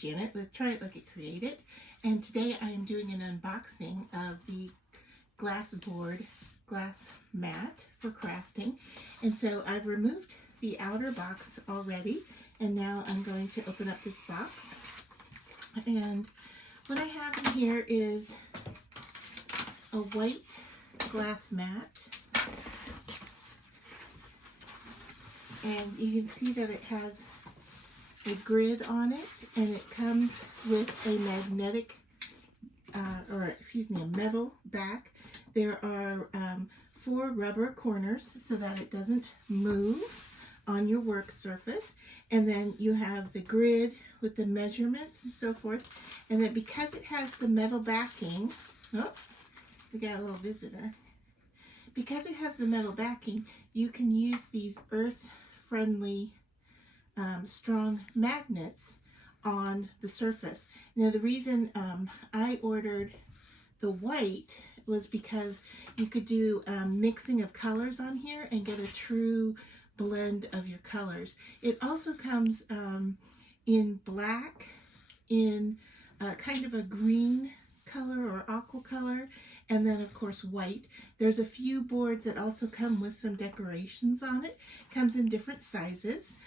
Janet with Try It Like It Created, and today I am doing an unboxing of the Glassboard glass mat for crafting. And so I've removed the outer box already, and now I'm going to open up this box. And what I have in here is a white glass mat, and you can see that it has a grid on it, and it comes with a magnetic a metal back. There are 4 rubber corners so that it doesn't move on your work surface, and then you have the grid with the measurements and so forth. And then because it has the metal backing, oh, we got a little visitor. Because it has the metal backing, you can use these earth-friendly strong magnets on the surface. Now, the reason I ordered the white was because you could do mixing of colors on here and get a true blend of your colors. It also comes in black, in kind of a green color or aqua color, and then of course white. There's a few boards that also come with some decorations on it. Comes in different sizes.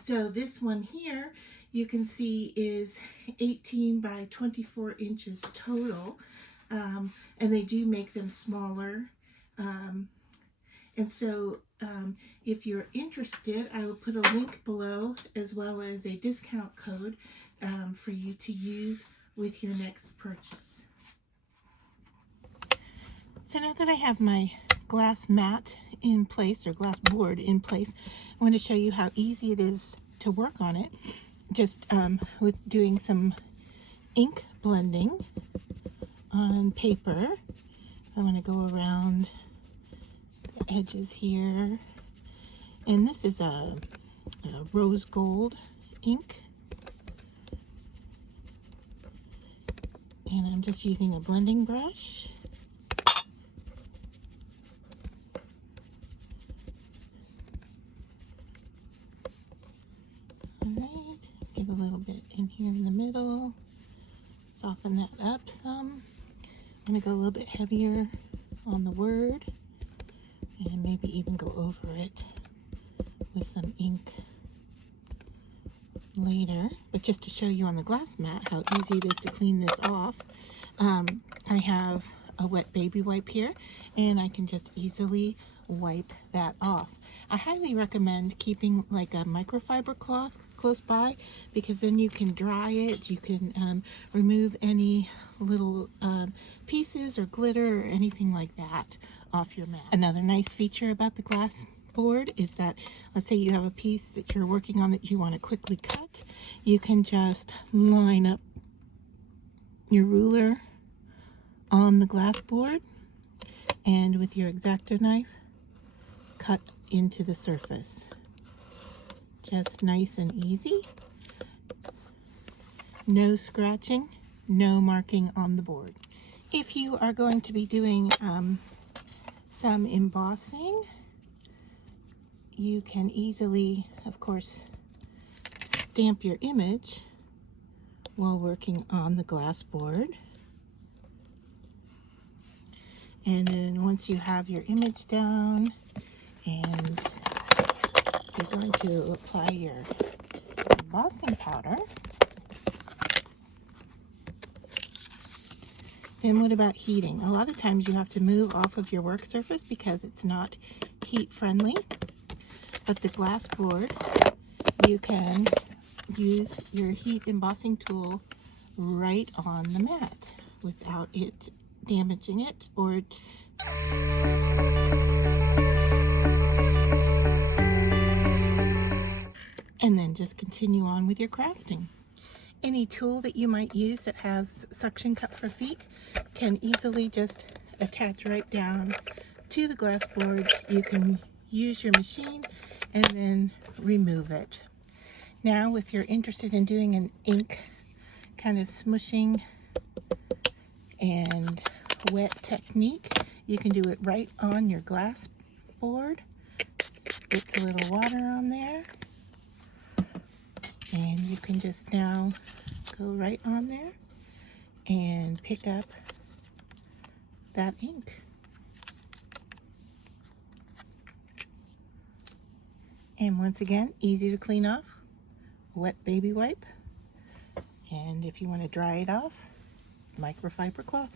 So this one here, you can see, is 18 by 24 inches total, and they do make them smaller. And so if you're interested, I will put a link below as well as a discount code for you to use with your next purchase. So now that I have my glass mat in place, or glass board in place, I want to show you how easy it is to work on it, just with doing some ink blending on paper. I want to go around the edges here, and this is a rose gold ink, and I'm just using a blending brush. Alright, give a little bit in here in the middle, soften that up some. I'm going to go a little bit heavier on the word, and maybe even go over it with some ink later. But just to show you on the glass mat how easy it is to clean this off, I have a wet baby wipe here, and I can just easily wipe that off. I highly recommend keeping like a microfiber cloth close by, because then you can dry it, you can remove any little pieces or glitter or anything like that off your mat. Another nice feature about the glass board is that, let's say you have a piece that you're working on that you want to quickly cut, you can just line up your ruler on the glass board, and with your X-Acto knife, cut into the surface. Just nice and easy. No scratching, no marking on the board. If you are going to be doing some embossing, you can easily, of course, stamp your image while working on the glass board. And then once you have your image down, and you're going to apply your embossing powder, then what about heating? A lot of times you have to move off of your work surface because it's not heat friendly, but the glass board, you can use your heat embossing tool right on the mat without it damaging it or and then just continue on with your crafting. Any tool that you might use that has suction cup for feet can easily just attach right down to the glass board. You can use your machine and then remove it. Now, if you're interested in doing an ink kind of smooshing and wet technique, you can do it right on your glass board. Get a little water on there, And you can just now go right on there and pick up that ink. And once again, easy to clean off. Wet baby wipe. And if you want to dry it off, microfiber cloth.